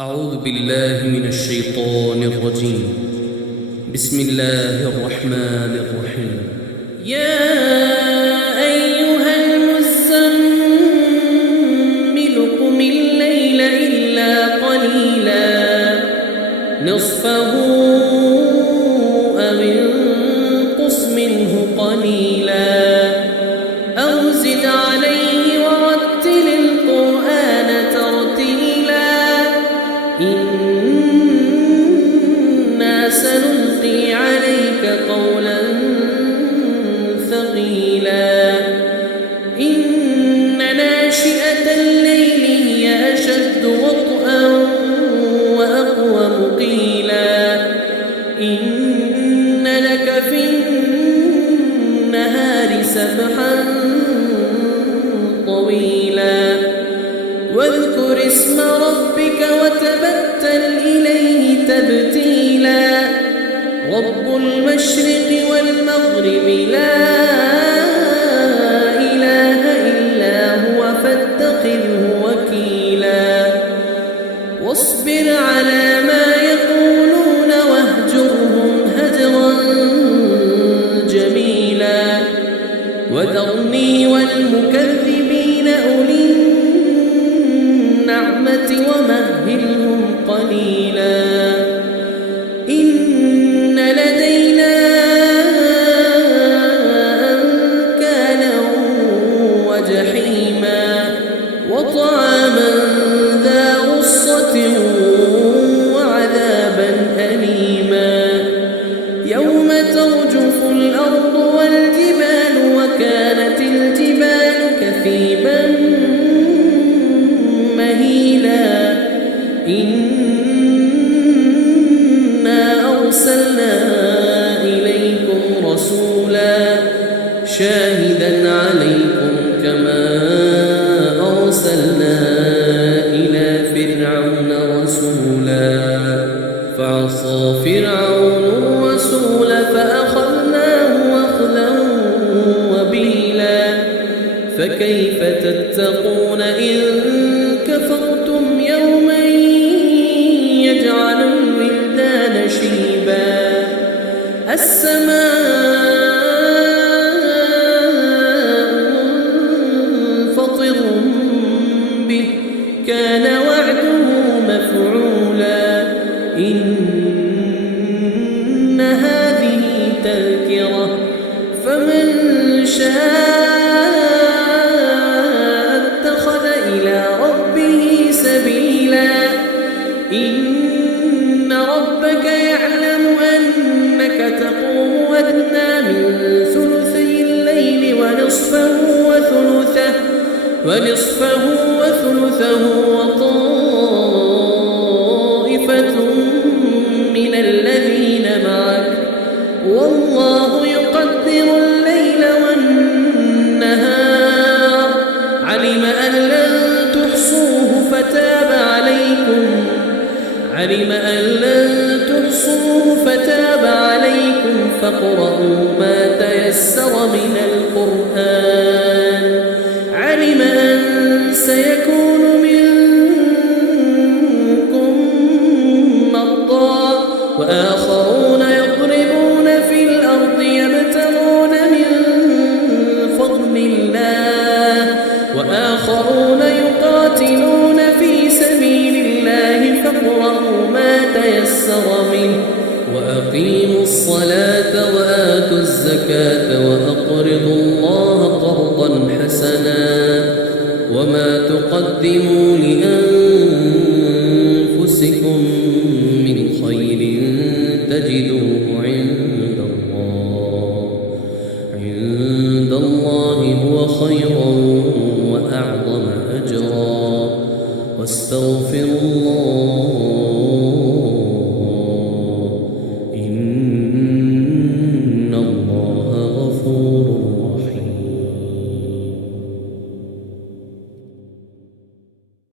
أعوذ بالله من الشيطان الرجيم. بسم الله الرحمن الرحيم. يا أيها المزمل قم الليل إلا قليلا نصفه أو انقص منه قليلا أو زد عليه ورتل القرآن ترتيلا إنا سنلقي عليك قولا ثقيلا إن ناشئة الليل هي أشد وطئا وأقوم قيلا إن لك في النهار سبحا طويلا واذكر اسم ربك وتبتل إليه تبتيلا رب المشرق والمغرب لا إله إلا هو فاتخذه وكيلا واصبر على ما يقولون واهجرهم هجرا جميلا وذرني والمكذبين أولي النعمة ومهلهم قليلا إن لدينا أنكالا وجحيما وطعاما ذا غصة وعذابا أليما يوم ترجف الأرض والجبال وكانت الجبال كثيبا مهيلا إنا أرسلنا إليكم رسولا شاهدا عليكم كما أرسلنا إلى فرعون رسولا فعصى فرعون الرسول فأخذناه أخذا وبيلا فكيف تتقون إن كفرتم يوما يجعل الولدان شيبا السماء منفطر به كان وعده مفعولا إن هذه تذكرة فمن شاء اتخذ إلى ربه سبيلا إن ربك يعلم أنك تقوم أدنى من ثلثي الليل ونصفه وثلثه وطائفة من الذين معك والله يقدر الليل والنهار علم أن لن تحصوه فتاب عليكم فاقرؤوا ما تيسر من القرآن علم أن سيكون منكم مرضى وآخرون يضربون في الأرض يبتغون من فضل الله وآخرون يقاتلون في سبيل الله فاقرؤوا ما تيسر منه وأقيموا الصلاة وآتوا الزكاة وأقرضوا الله قرضا حسنا وما تقدموا لأنفسكم